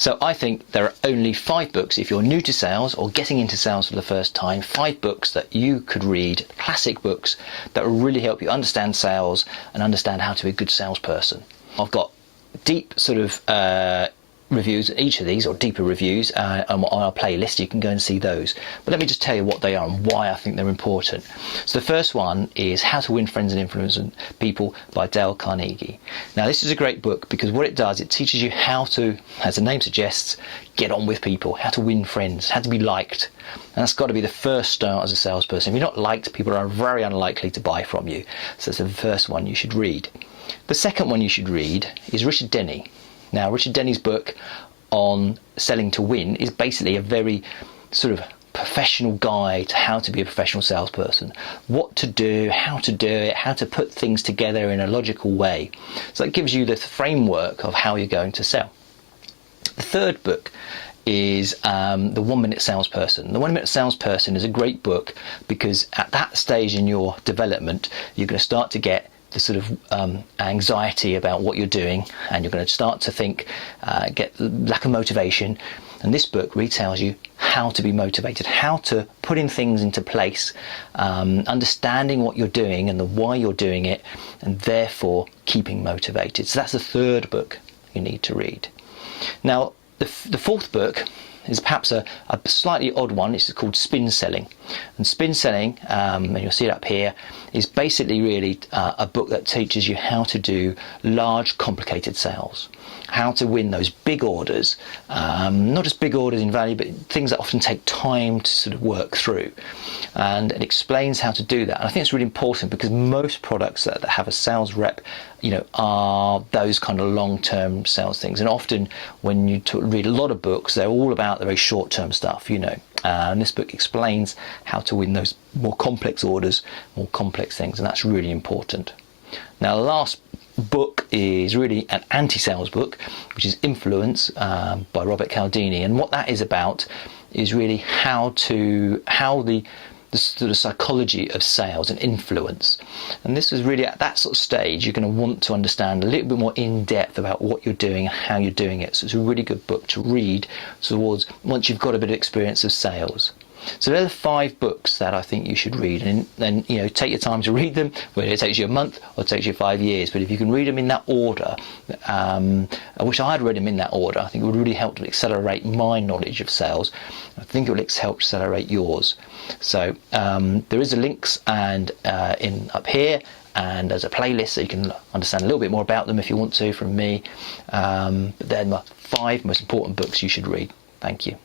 So I think there are only 5 books, if you're new to sales or getting into sales for the first time, 5 books that you could read, classic books that will really help you understand sales and understand how to be a good salesperson. I've got deep sort of reviews, each of these, or deeper reviews on our playlist. You can go and see those. But let me just tell you what they are and why I think they're important. So the first one is How to Win Friends and Influence People by Dale Carnegie. Now this is a great book because what it does, it teaches you how to, as the name suggests, get on with people, how to win friends, how to be liked. And that's got to be the first start as a salesperson. If you're not liked, people are very unlikely to buy from you. So that's the first one you should read. The second one you should read is Richard Denny. Now, Richard Denny's book on selling to win is basically a very sort of professional guide to how to be a professional salesperson. What to do, how to do it, how to put things together in a logical way. So that gives you the framework of how you're going to sell. The third book is The 1 Minute Salesperson. The 1 Minute Salesperson is a great book because at that stage in your development, you're going to start to get the sort of anxiety about what you're doing, and you're going to start to think, get lack of motivation. And this book really tells you how to be motivated, how to put in things into place, understanding what you're doing and the why you're doing it, and therefore keeping motivated. So that's the third book you need to read. Now, the fourth book is perhaps a slightly odd one. It's called Spin Selling. And Spin Selling, and you'll see it up here, is basically really a book that teaches you how to do large, complicated sales. How to win those big orders, not just big orders in value, but things that often take time to sort of work through. And it explains how to do that. And I think it's really important because most products that have a sales rep, are those kind of long-term sales things. And often when you read a lot of books, they're all about the very short-term stuff, And this book explains how to win those more complex orders, more complex things, and that's really important. Now, the last book is really an anti-sales book, which is Influence by Robert Cialdini. And what that is about is really how the sort of psychology of sales and influence. And this is really at that sort of stage you're going to want to understand a little bit more in depth about what you're doing and how you're doing it. So it's a really good book to read towards once you've got a bit of experience of sales. So they're the 5 books that I think you should read, and then take your time to read them, whether it takes you a month or it takes you 5 years. But if you can read them in that order, I wish I had read them in that order. I think it would really help to accelerate my knowledge of sales. I think it will help accelerate yours. So there is a links and up here, and there's a playlist so you can understand a little bit more about them if you want to from me. But they're the 5 most important books you should read. Thank you.